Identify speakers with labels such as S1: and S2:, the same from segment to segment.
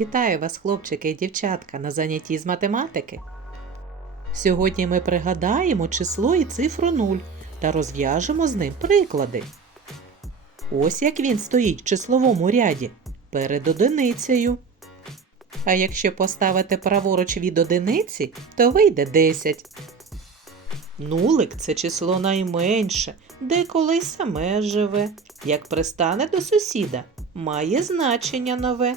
S1: Вітаю вас, хлопчики і дівчатка, на занятті з математики. Сьогодні ми пригадаємо число і цифру 0 та розв'яжемо з ним приклади. Ось як він стоїть в числовому ряді перед одиницею. А якщо поставити праворуч від одиниці, то вийде 10. Нулик це число найменше, деколи саме живе. Як пристане до сусіда, має значення нове.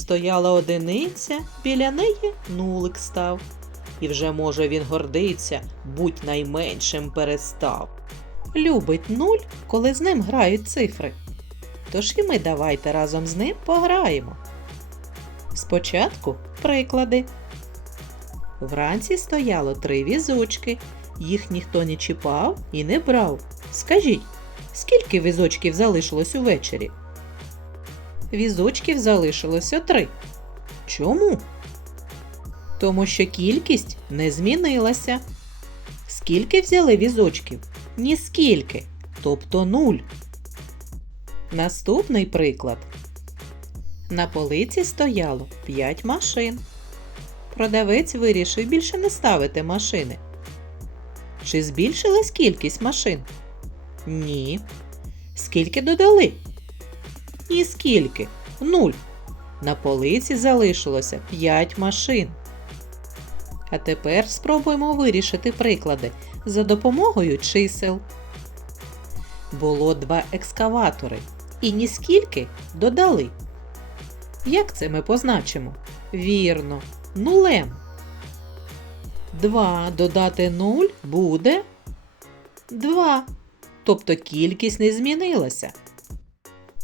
S1: Стояла одиниця, біля неї нулик став. І вже може він гордиться, будь найменшим перестав. Любить нуль, коли з ним грають цифри. Тож і ми давайте разом з ним пограємо. Спочатку приклади. Вранці стояло три візочки. Їх ніхто не чіпав і не брав. Скажіть, скільки візочків залишилось увечері? Візочків залишилося три. Чому? Тому що кількість не змінилася. Скільки взяли візочків? Ніскільки, тобто нуль. Наступний приклад. На полиці стояло 5 машин. Продавець вирішив більше не ставити машини. Чи збільшилась кількість машин? Ні. Скільки додали? Ні скільки. Нуль. На полиці залишилося 5 машин. А тепер спробуємо вирішити приклади за допомогою чисел. Було два екскаватори. І ніскільки додали. Як це ми позначимо? Вірно, нулем. 2 додати 0 буде 2. Тобто кількість не змінилася.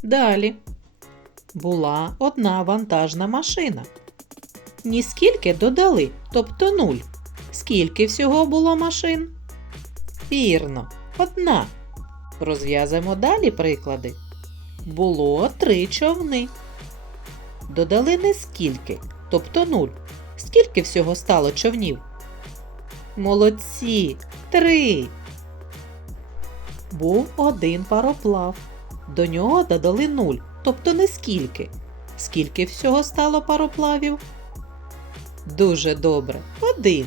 S1: Далі. Була одна вантажна машина. Ніскільки додали, тобто 0. Скільки всього було машин? Вірно, одна. Розв'язуємо далі приклади. Було три човни. Додали не скільки, тобто 0. Скільки всього стало човнів? Молодці! Три. Був один пароплав. До нього додали 0, тобто не скільки. Скільки всього стало пароплавів? Дуже добре. Один.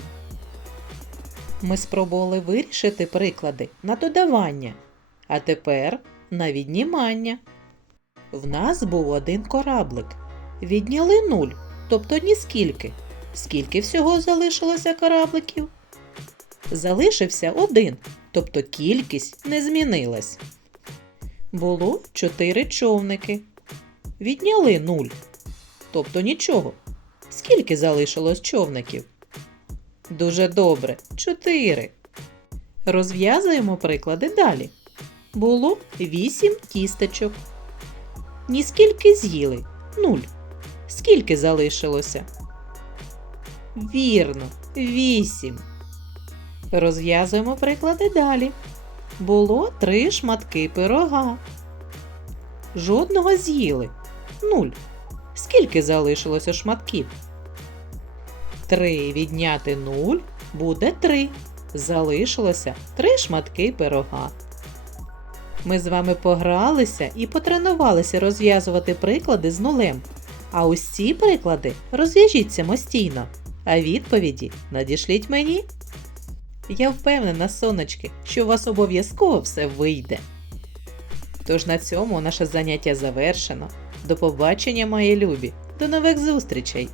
S1: Ми спробували вирішити приклади на додавання, а тепер на віднімання. В нас був один кораблик. Відняли 0, тобто ніскільки. Скільки всього залишилося корабликів? Залишився один, тобто кількість не змінилась. Було 4 човники. Відняли 0, тобто нічого. Скільки залишилось човників? Дуже добре, 4. Розв'язуємо приклади далі. Було 8 тістечок. Ніскільки з'їли? 0. Скільки залишилося? Вірно, 8. Розв'язуємо приклади далі. Було три шматки пирога. Жодного з'їли. Нуль. Скільки залишилося шматків? Три відняти нуль буде три. Залишилося три шматки пирога. Ми з вами погралися і потренувалися розв'язувати приклади з нулем. А ось ці приклади розв'яжіть самостійно, а відповіді надішліть мені. Я впевнена, сонечки, що у вас обов'язково все вийде. Тож на цьому наше заняття завершено. До побачення, мої любі! До нових зустрічей!